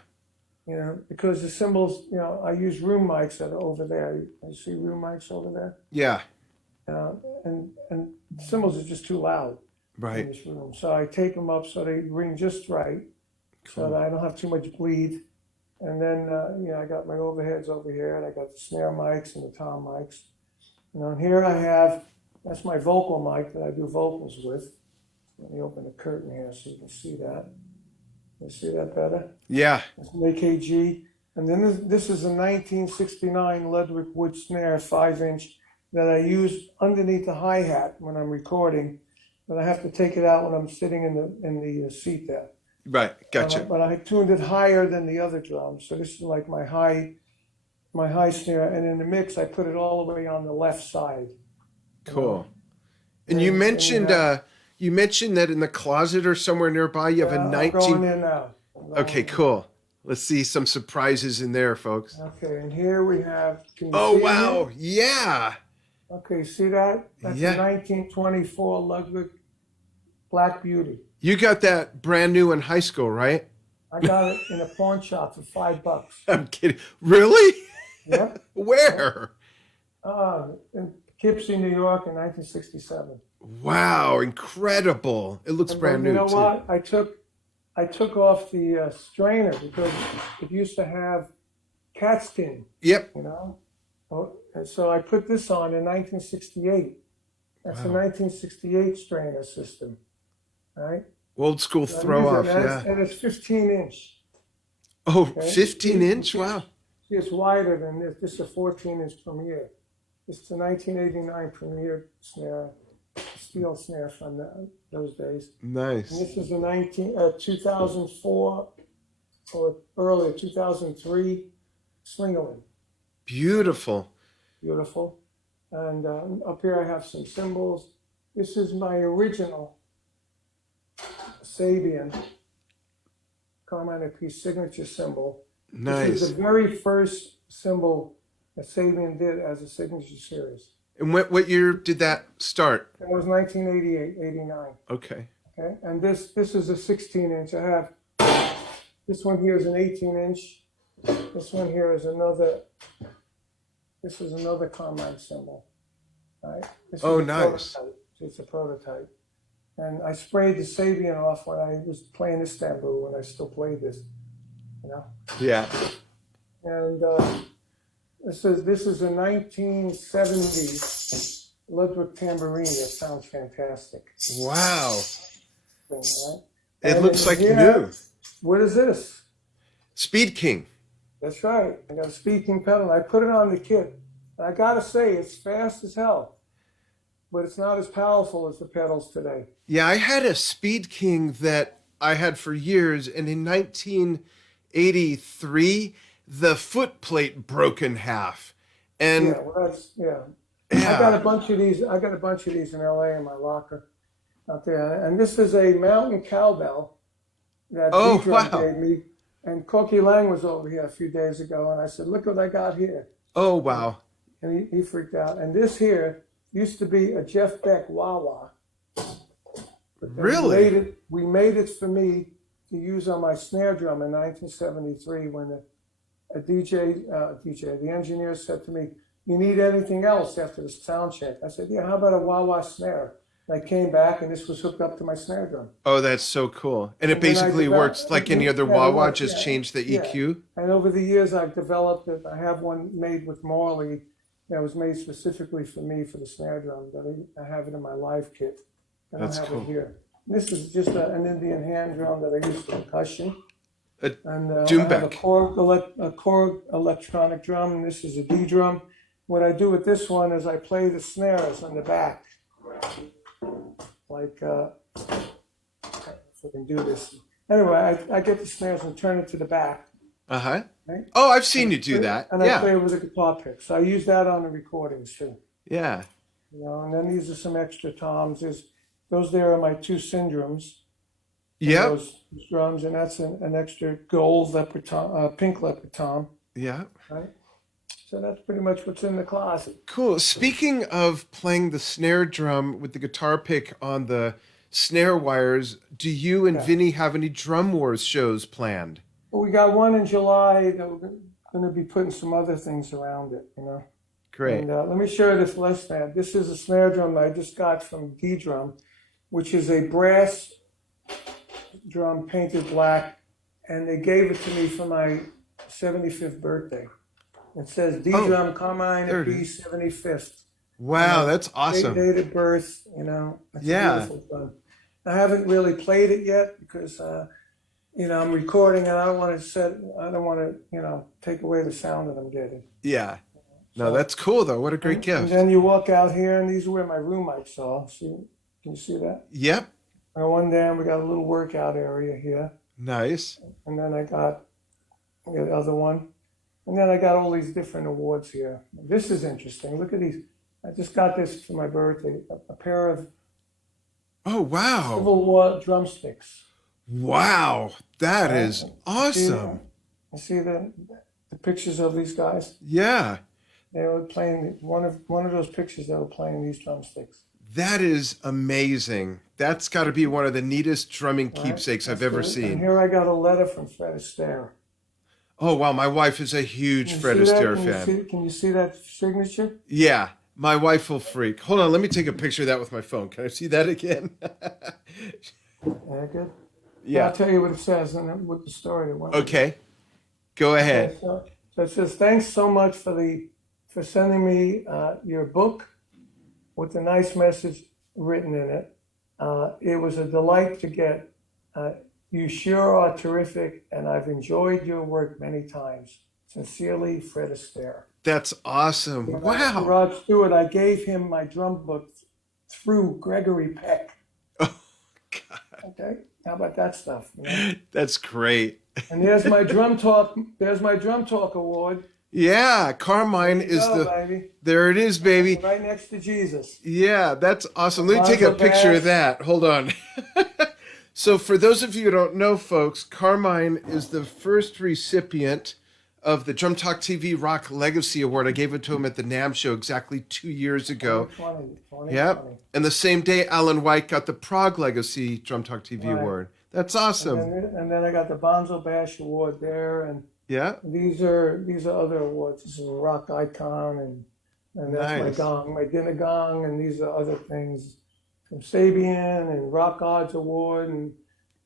because the cymbals, I use room mics that are over there. You see room mics over there? Yeah. And cymbals are just too loud in Right. this room. So I tape them up so they ring just right, so that I don't have too much bleed. And then, I got my overheads over here, and I got the snare mics and the tom mics. And here that's my vocal mic that I do vocals with. Let me open the curtain here so you can see that. You see that better? Yeah. It's an AKG. And then this is a 1969 Ludwig wood snare, 5-inch, that I use underneath the hi-hat when I'm recording, but I have to take it out when I'm sitting in the seat there. Right. Gotcha. But I tuned it higher than the other drums, so this is like my high snare. And in the mix, I put it all the way on the left side. Cool. And you mentioned that in the closet or somewhere nearby you have a I'm 19. going in now. Okay, cool. Let's see some surprises in there, folks. Okay, and here we have. Can you Oh, see wow. it? Yeah. Okay, see that? That's Yeah. a 1924 Ludwig Black Beauty. You got that brand new in high school, right? I got it in a pawn shop for $5. I'm kidding. Really? Yep. Where? In Poughkeepsie, New York in 1967. Wow, incredible. It looks brand new, You know too. what? I took off the strainer because it used to have cat skin, Yep. and so I put this on in 1968. That's a 1968 strainer system, right? Old school So throw off, yeah. And it's 15-inch. Oh, Okay. 15-inch? Wow. See, it's wider than this. This is a 14-inch Premier. This is a 1989 Premier snare, steel snare from those days. Nice. And this is a 2004 or earlier, 2003 Slingerland. Beautiful. Beautiful. And up here I have some cymbals. This is my original Sabian Carmine Appice signature cymbal. This is Nice. the very first cymbal that Sabian did as a signature series. And what year did that start? That was 1988, 89. Okay. Okay, and this is a 16 inch. I have this one here is an 18 inch. This one here is another. This is another Carmine cymbal. Right. This Oh, is a nice. prototype. It's a prototype. And I sprayed the Sabian off when I was playing Istanbul when I still played this. You know. Yeah. And this is a 1970s Ludwig tambourine. That sounds fantastic. Wow. Thing, right? It And looks like here, new. what is this? Speed King. That's right. I got a speaking pedal. I put it on the kit. And I gotta say, it's fast as hell, but it's not as powerful as the pedals today. Yeah, I had a Speed King that I had for years, and in 1983, the foot plate broke in half. And Yeah, well, yeah. yeah. I got a bunch of these. I got a bunch of these in LA in my locker out there. And this is a mountain cowbell that Oh, D-Drum wow. gave me. And Corky Lang was over here a few days ago, and I said, "Look what I got here." Oh, wow. And he freaked out. And this here used to be a Jeff Beck wah wah. But then Really? we made it for me to use on my snare drum in 1973 when a the engineer said to me, "You need anything else after the sound check?" I said, "Yeah, how about a wah wah snare?" And I came back and this was hooked up to my snare drum. Oh, that's so cool. And it And then I basically developed, works like any other yeah, wah-wah, just change the yeah. EQ? And over the years I've developed it. I have one made with Morley that was made specifically for me for the snare drum. That I have it in my live kit. I don't That's have cool. it here. This is just an Indian hand drum that I use for percussion. A And I doom have a back. Korg electronic drum, and this is a D drum. What I do with this one is I play the snares on the back. Like, if I can do this. Anyway, I get the snares and turn it to the back. Uh-huh. Right? Oh, I've seen you do that. And I Yeah. play it with a guitar pick. So I use that on the recordings too. Yeah. You know, and then these are some extra toms. Those there are my two syndromes. Yep. Those drums, and that's an extra gold leopard tom, pink leopard tom. Yeah. Right? So that's pretty much what's in the closet. Cool. Speaking of playing the snare drum with the guitar pick on the snare wires, do you and Yeah. Vinny have any Drum Wars shows planned? Well, we got one in July that we're going to be putting some other things around it, you know. Great. And let me show you this less snare. This is a snare drum that I just got from D-Drum, which is a brass drum painted black, and they gave it to me for my 75th birthday. It says D-Drum Carmine there it Appice 75th. Wow, know, that's awesome. Date of birth, you know. It's Yeah. a beautiful drum. I haven't really played it yet because, you know, I'm recording and I don't want to, you know, take away the sound that I'm getting. Yeah. No, So- that's cool though. What a great And gift. then you walk out here, and these are where my room mics are. See, can you see that? Yep. I one down. We got a little workout area here, Nice. and then I got the other one, and then I got all these different awards here. This is interesting. Look at these. I just got this for my birthday. A pair of Oh, wow. Civil War drumsticks. Wow. That is See, awesome. you see the pictures of these guys? Yeah. They were playing one of those pictures. They were playing these drumsticks. That is amazing. That's got to be one of the neatest drumming Right? keepsakes I've That's ever good. seen. And here I got a letter from Fred Astaire. Oh, wow. My wife is a huge Can you Fred see that? Astaire Can you fan. Can you see that signature? Yeah. My wife will freak. Hold on. Let me take a picture of that with my phone. Can I see that again? Yeah, good. Yeah. I'll tell you what it says and then with the story. Okay. Go ahead. So it says, "Thanks so much for sending me your book with a nice message written in it. It was a delight to get. You sure are terrific, and I've enjoyed your work many times. Sincerely, Fred Astaire." That's awesome. Wow. Rod Stewart, I gave him my drum book through Gregory Peck. Oh, God. Okay, how about that stuff? You know? That's great. And there's my drum talk. There's my drum talk award. Yeah, Carmine is baby. there it is, baby. Right next to Jesus. Yeah, that's awesome. Let me take a picture of that. Hold on. So for those of you who don't know, folks, Carmine is the first recipient of the Drum Talk TV Rock Legacy Award. I gave it to him at the NAMM show exactly 2 years ago. 2020. Yep. And the same day, Alan White got the Prague Legacy Drum Talk TV Award. That's awesome. And then I got the Bonzo Bash Award there, and yeah. These are other awards. This is a rock icon, and that's my Nice. gong, my dinner gong, and these are other things from Sabian and Rock Odds Award, and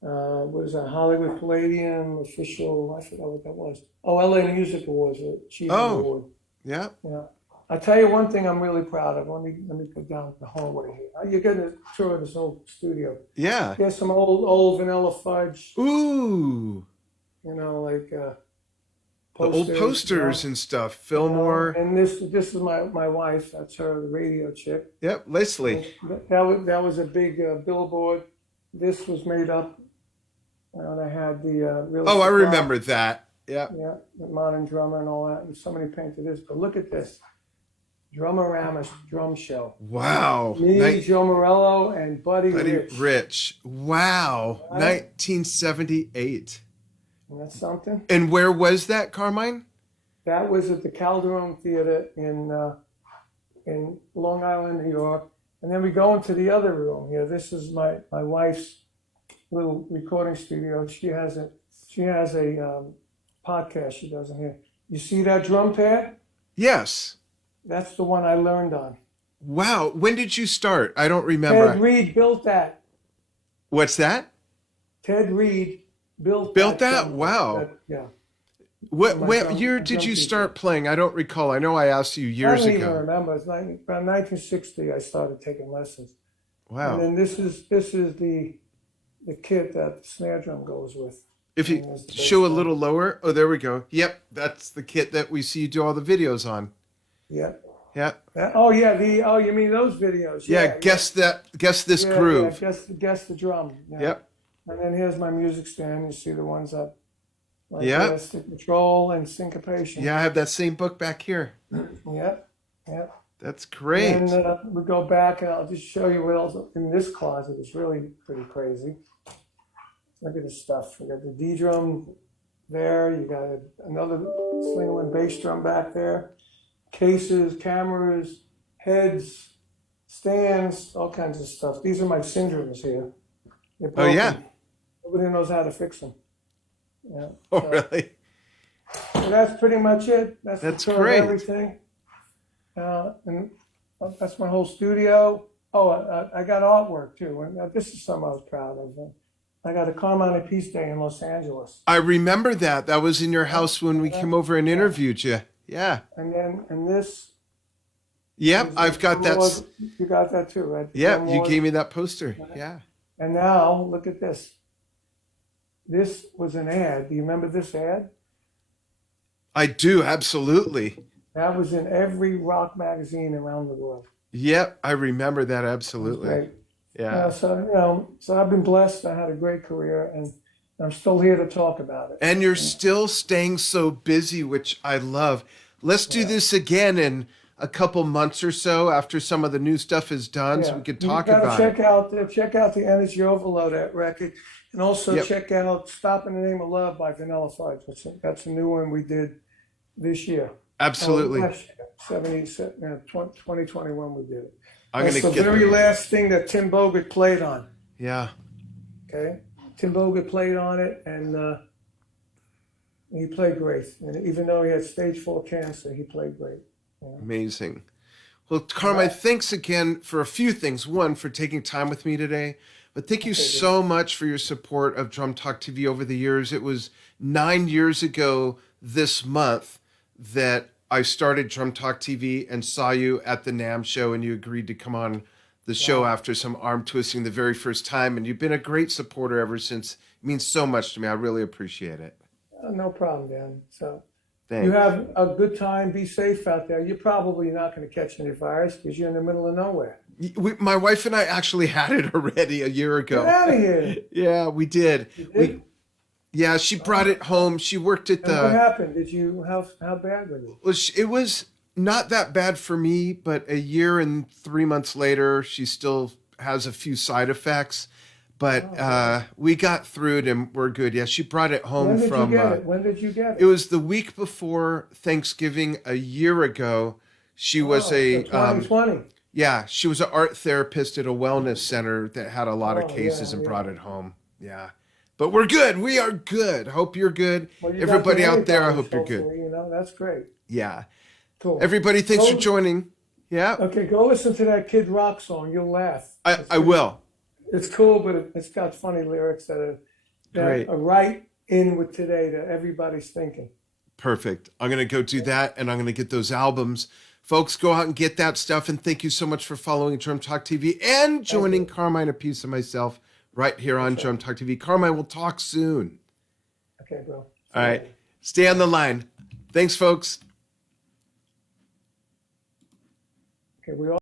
what is that, Hollywood Palladium official, I forgot what that was. Oh, LA Music Awards, Achievement Award. Yeah. Yeah. I'll tell you one thing I'm really proud of. Let me go down the hallway here. You're getting a tour of this old studio. Yeah. There's some old Vanilla Fudge. Ooh. You know, like posters, the old posters and stuff. Fillmore. And this is my wife. That's her, the radio chick. Yep, Leslie. That was a big billboard. This was made up. And I had the I remember that. Yeah. Yeah, the modern drummer and all that. And somebody painted this. But look at this. Drumorama's drum show. Wow. Me, Joe Morello, and Buddy Rich. Wow. Right? 1978. Isn't that something? And where was that, Carmine? That was at the Calderon Theater in Long Island, New York. And then we go into the other room here. This is my wife's little recording studio. She has a podcast she does in here. You see that drum pad? Yes. That's the one I learned on. Wow. When did you start? I don't remember. Ted Reed built that. What's that? Ted Reed built that? Wow. Yeah. What year did you start playing? I don't recall. I know I asked you years ago. I don't even remember. It's around 1960 I started taking lessons. Wow. And then this is the kit that the snare drum goes with. If you show a little lower. Oh, there we go. Yep. That's the kit that we see you do all the videos on. Yep. Yeah. You mean those videos? Yeah. Guess this groove. Yeah, guess the drum. Yeah. Yep. And then here's my music stand. You see the ones up. Like this, the control and syncopation. Yeah, I have that same book back here. Yep. That's great. And we go back, and I'll just show you what else in this closet is really pretty crazy. Look at this stuff. We got the D drum there. You got another Slingerland bass drum back there. Cases, cameras, heads, stands, all kinds of stuff. These are my syndromes here. Oh, yeah. Nobody knows how to fix them. Yeah. Oh, really? So that's pretty much it. That's great. Everything. And that's my whole studio. Oh, I got artwork too. And this is something I was proud of. I got a Carmine Appice Day in Los Angeles. I remember that. That was in your house when we came over and interviewed you. Yeah. And this. Yep, I've got that. You got that too, right? Yeah, you gave me that poster. Yeah. And now look at this. This was an ad. Do you remember this ad? I do, absolutely. That was in every rock magazine around the world. Yep, I remember that absolutely. Great. Yeah. So I've been blessed. I had a great career, and I'm still here to talk about it. And you're still staying so busy, which I love. Let's do this again in a couple months or so after some of the new stuff is done, so we could talk about it. Check out the Energy Overload record, and also check out "Stop in the Name of Love" by Vanilla Fudge. That's a new one we did this year. Absolutely. 2021 we did it. That's the very last thing that Tim Bogert played on. Yeah. Okay. Tim Bogert played on it, and he played great. And even though he had stage 4 cancer, he played great. Yeah. Amazing. Well, Carmine, thanks again for a few things. One, for taking time with me today. But thank you so much for your support of Drum Talk TV over the years. It was 9 years ago this month that I started Drum Talk TV and saw you at the NAMM show, and you agreed to come on the show after some arm twisting the very first time. And you've been a great supporter ever since. It means so much to me. I really appreciate it. No problem, Dan. So thanks. You have a good time. Be safe out there. You're probably not going to catch any virus because you're in the middle of nowhere. My wife and I actually had it already a year ago. Get out of here. Yeah, we did. Yeah, she brought it home. She worked at And what the. happened? How bad were you? Well, it was not that bad for me, but a year and 3 months later, she still has a few side effects. But we got through it and we're good. Yeah, she brought it home When did from. you get it? When did you get It it? was the week before Thanksgiving a year ago. She was So a 2020. yeah, she was an art therapist at a wellness center that had a lot of Oh, cases yeah, and yeah. brought it home. Yeah. But we're good. We are good. Hope you're good. Well, you got Everybody the out there, I antibodies, hope you're good. hopefully, that's great. Yeah. Cool. Everybody, thanks for Go- joining. Yeah. Okay, go listen to that Kid Rock song. You'll laugh. I will. It's cool, but it's got funny lyrics that Great. are right in with today that everybody's thinking. Perfect. I'm going to go do that and I'm going to get those albums. Folks, go out and get that stuff. And thank you so much for following Drum Talk TV and joining Carmine Appice and myself right here on Drum Talk TV. Carmine, we'll talk soon. Okay, bro. All right. Stay on the line. Thanks, folks. Okay, we all.